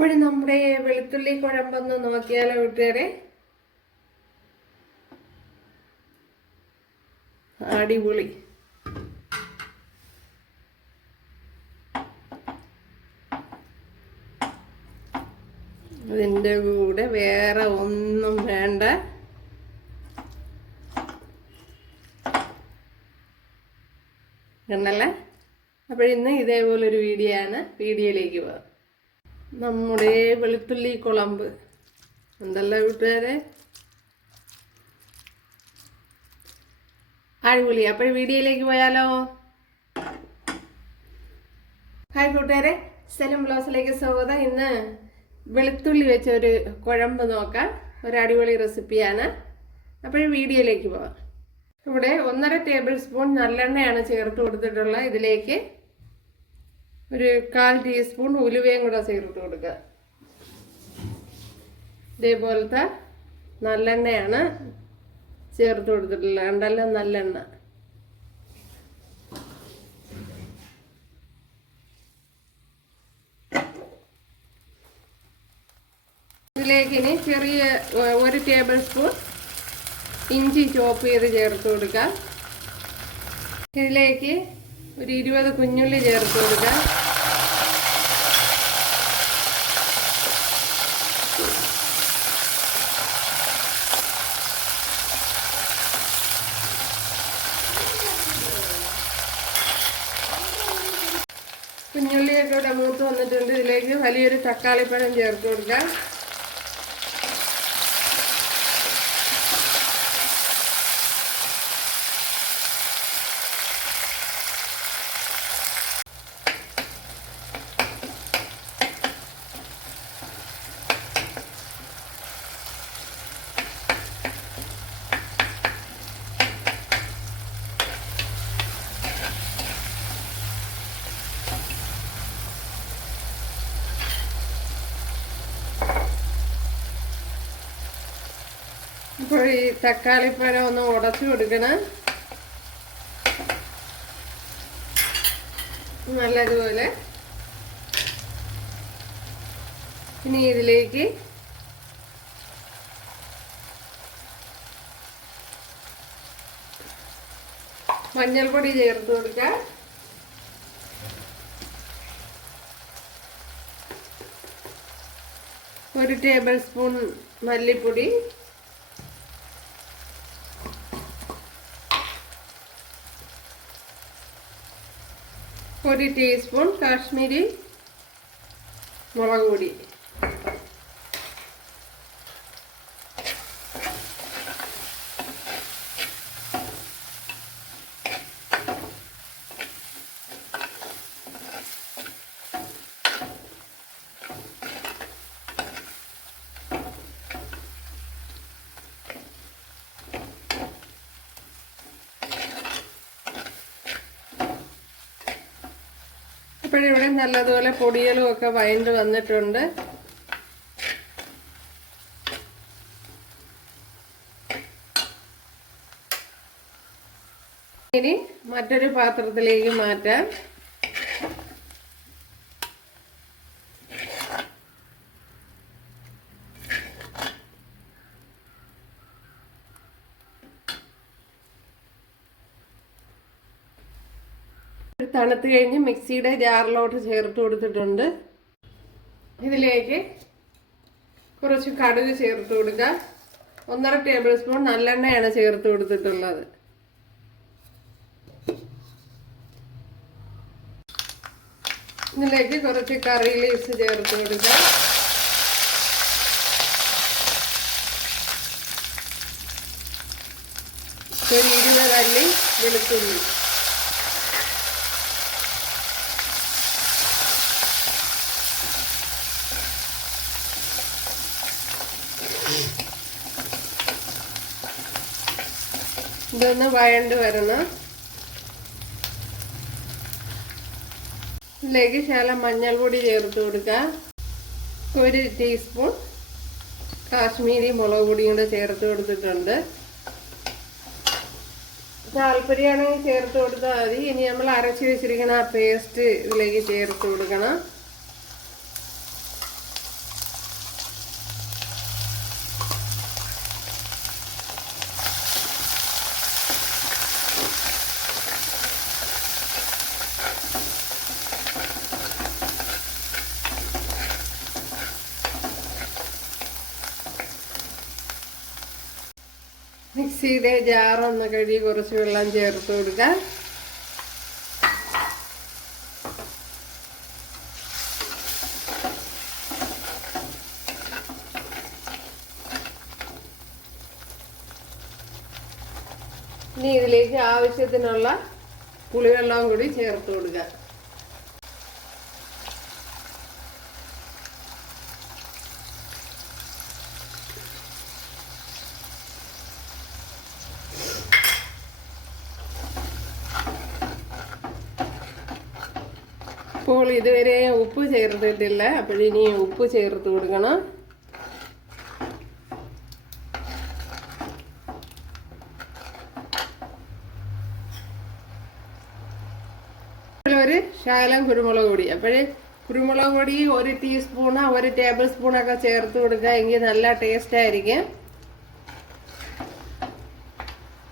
ഇപ്പോഴും നമ്മുടെ വെളുത്തുള്ളി കുഴമ്പൊന്ന് നോക്കിയാലോ കൂട്ടുകാരെ. അടിപൊളി. ഇതിൻ്റെ കൂടെ വേറെ ഒന്നും വേണ്ട. കണ്ടല്ലേ? അപ്പോഴിന്ന് ഇതേപോലൊരു വീഡിയോ ആണ്. വീഡിയോയിലേക്ക് പോകാം. നമ്മുടെ വെളുത്തുള്ളി കുഴമ്പ് ഉണ്ടല്ലോ കൂട്ടുകാരെ, അടിപൊളി. അപ്പോൾ വീഡിയോയിലേക്ക് പോയാലോ? ഹായ് കൂട്ടുകാരെ, സലം ബ്ലോസിലേക്ക് സ്വാഗതം. ഇന്ന് വെളുത്തുള്ളി വെച്ച ഒരു കുഴമ്പ് നോക്കാം. ഒരു അടിപൊളി റെസിപ്പിയാണ്. അപ്പോൾ വീഡിയോയിലേക്ക് പോകാം. ഇവിടെ 1.5 ടേബിൾ സ്പൂൺ നല്ലെണ്ണയാണ് ചേർത്ത് കൊടുത്തിട്ടുള്ളത്. ഇതിലേക്ക് ഒരു 1/4 ടീസ്പൂൺ ഉലുവയും കൂടെ ചേർത്ത് കൊടുക്കുക. ഇതേപോലത്തെ നല്ലെണ്ണയാണ് ചേർത്ത് കൊടുത്തിട്ടുള്ളത്. കണ്ടല്ലോ, നല്ലെണ്ണ. ഇതിലേക്ക് ഇനി ചെറിയ 1 ടേബിൾ സ്പൂൺ ഇഞ്ചി ചോപ്പ് ചെയ്ത് ചേർത്ത് കൊടുക്കുക. ഇതിലേക്ക് ഒരു 20 കുഞ്ഞുള്ളി ചേർത്ത് കൊടുക്കുക. കുഞ്ഞുള്ളിയൊക്കെ ഇവിടെ മൂത്ത് വന്നിട്ടുണ്ട്. ഇതിലേക്ക് വലിയൊരു തക്കാളിപ്പഴം ചേർത്ത് കൊടുക്കാം. ഇപ്പോൾ ഈ തക്കാളിപ്പഴം ഒന്ന് ഉടച്ചു കൊടുക്കണം നല്ലതുപോലെ. ഇനി ഇതിലേക്ക് മഞ്ഞൾപ്പൊടി ചേർത്ത് കൊടുക്കാം. ഒരു ടേബിൾ സ്പൂൺ മല്ലിപ്പൊടി, ഒരു ടീസ്പൂൺ കാശ്മീരി മുളക് പൊടി, ഇപ്പോഴിവിടെ നല്ലതുപോലെ പൊടികളും ഒക്കെ വഴണ്ട് വന്നിട്ടുണ്ട്. ഇനി മറ്റൊരു പാത്രത്തിലേക്ക് മാറ്റാം. തണുത്ത് കഴിഞ്ഞ് മിക്സിയുടെ ജാറിലോട്ട് ചേർത്ത് കൊടുത്തിട്ടുണ്ട്. ഇതിലേക്ക് കുറച്ച് കടുക് ചേർത്ത് കൊടുക്കുക. 1.5 ടേബിൾ സ്പൂൺ നല്ലെണ്ണയാണ് ചേർത്ത് കൊടുത്തിട്ടുള്ളത്. ഇതിലേക്ക് കുറച്ച് കറി ലീവ്സ് ചേർത്ത് കൊടുക്കുക. ഒരു 20 അല്ലി വെളുത്തുള്ളി, ഇതൊന്ന് വഴണ്ട് വരണം. ഇതിലേക്ക് ശകലം മഞ്ഞൾപ്പൊടി ചേർത്ത് കൊടുക്കുക. 1 ടീസ്പൂൺ കാശ്മീരി മുളക് പൊടിയും കൂടെ ചേർത്ത് കൊടുത്തിട്ടുണ്ട്. താല്പര്യമാണെങ്കിൽ ചേർത്ത് കൊടുത്താൽ മതി. ഇനി നമ്മൾ അരച്ച് വെച്ചിരിക്കുന്ന ആ പേസ്റ്റ് ഇതിലേക്ക് ചേർത്ത് കൊടുക്കണം. മിക്സിയുടെ ജാറൊന്ന് കഴുകി കുറച്ച് വെള്ളം ചേർത്ത് കൊടുക്കാം. ഇനി ഇതിലേക്ക് ആവശ്യത്തിനുള്ള പുളിവെള്ളവും കൂടി ചേർത്ത് കൊടുക്കുക. ഇപ്പോൾ ഇതുവരെ ഉപ്പ് ചേർത്തിട്ടില്ല, അപ്പോഴിനി ഉപ്പ് ചേർത്ത് കൊടുക്കണം. ഒരു ശകലം കുരുമുളക് പൊടി, അപ്പോഴേ കുരുമുളക് പൊടി 1 ടീസ്പൂണോ 1 ടേബിൾ സ്പൂണൊക്കെ ചേർത്ത് കൊടുക്കുക, എങ്കിൽ നല്ല ടേസ്റ്റ് ആയിരിക്കും.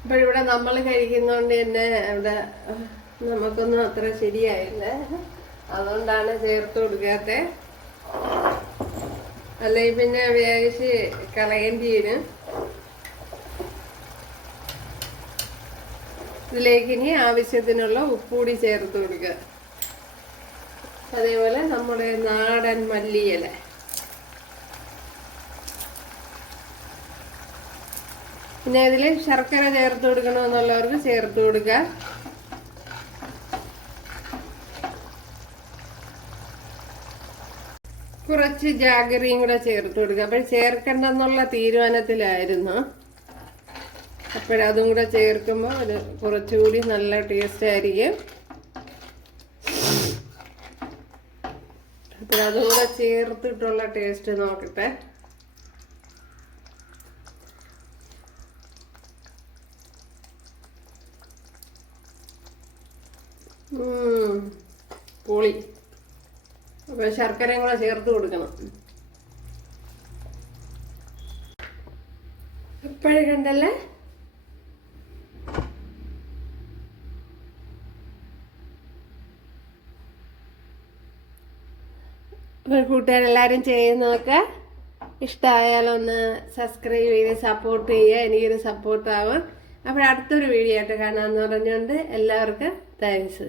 അപ്പോഴിവിടെ നമ്മൾ കഴിക്കുന്നതുകൊണ്ട് തന്നെ ഇവിടെ നമുക്കൊന്നും അത്ര ശരിയായില്ല, അതുകൊണ്ടാണ് ചേർത്ത് കൊടുക്കാത്ത. അല്ലെങ്കിൽ പിന്നെ വേവിച്ച് കളയേണ്ടി വരും. ഇതിലേക്ക് ഇനി ആവശ്യത്തിനുള്ള ഉപ്പുകൂടി ചേർത്ത് കൊടുക്കുക. അതേപോലെ നമ്മുടെ നാടൻ മല്ലിയില, പിന്നെ ഇതിൽ ശർക്കര ചേർത്ത് കൊടുക്കണമെന്നുള്ളവർക്ക് ചേർത്ത് കൊടുക്കുക. കുറച്ച് ജാഗറിയും കൂടെ ചേർത്ത് കൊടുക്കുക. അപ്പോൾ ചേർക്കണ്ടെന്നുള്ള തീരുമാനത്തിലായിരുന്നു, അപ്പോഴതും കൂടെ ചേർക്കുമ്പോൾ അത് കുറച്ചുകൂടി നല്ല ടേസ്റ്റ് ആയിരിക്കും. അപ്പോഴതും കൂടെ ചേർത്തിട്ടുള്ള ടേസ്റ്റ് നോക്കട്ടെ. പൊളി. അപ്പോൾ ശർക്കരയും കൂടെ ചേർത്ത് കൊടുക്കണം. ഇപ്പോഴും കണ്ടല്ലേ, കൂട്ടുകാരെല്ലാവരും ചെയ്യുന്നതൊക്കെ ഇഷ്ടമായാലൊന്ന് സബ്സ്ക്രൈബ് ചെയ്ത് സപ്പോർട്ട് ചെയ്യുക, എനിക്കൊരു സപ്പോർട്ടാവും. അപ്പോൾ അടുത്തൊരു വീഡിയോ ആയിട്ട് കാണാമെന്ന് പറഞ്ഞുകൊണ്ട് എല്ലാവർക്കും താങ്ക്സ്.